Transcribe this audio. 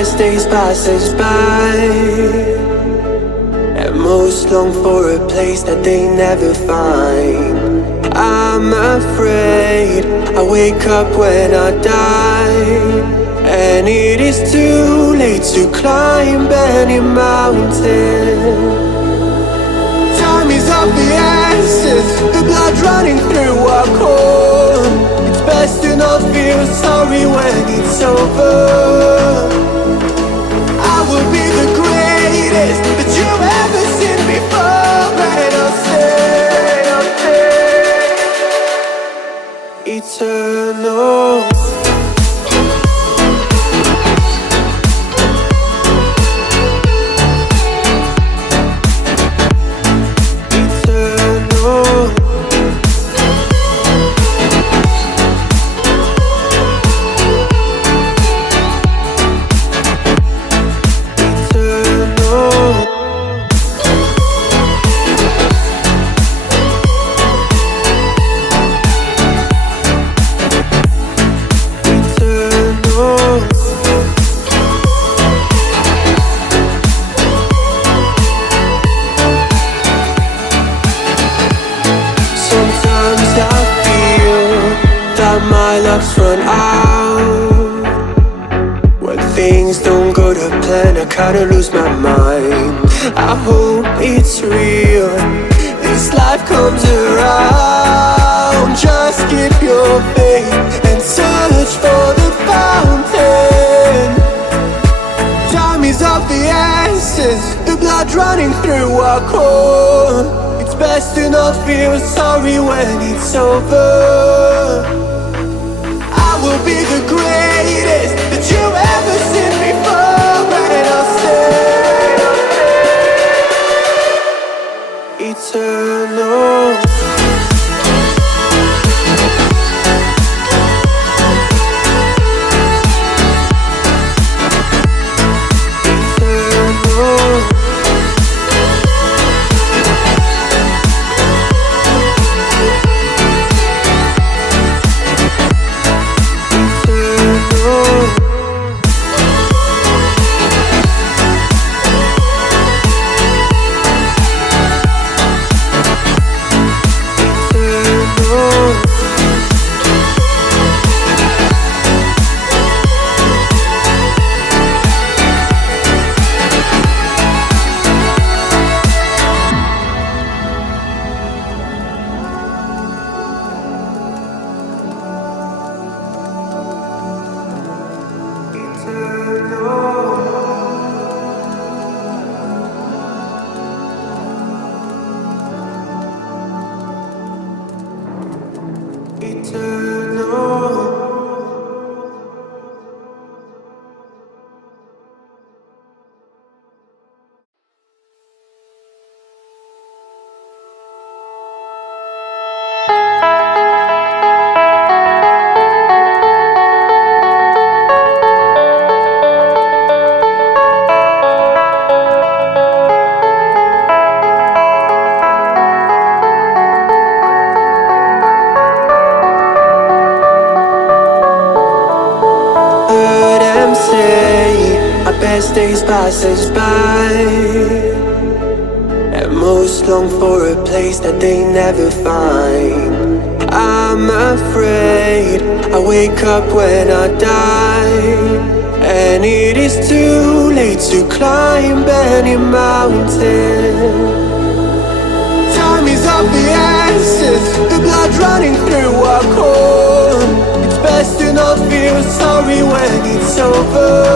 best days pass us by, and most long for a place that they never find. I'm afraid I wake up when I die, and it is too late to climb any mountain. Time is of the essence, the blood running through our core. It's best to not feel sorry when it's over. I will be the greatest that you've ever seen before, and I'll stay eternal. Run out when things don't go to plan. I kinda lose my mind. I hope it's real, this life comes around. Just keep your faith and search for the fountain. Time is of the essence, the blood running through our core. It's best to not feel sorry when it's over. Will be the greatest that you've ever seen before, and I'll stay eternal. Best days pass us by, and most long for a place that they never find. I'm afraid I wake up when I die, and it is too late to climb any mountain. Time is of the essence, the blood running through our core. It's best to not feel sorry when it's over.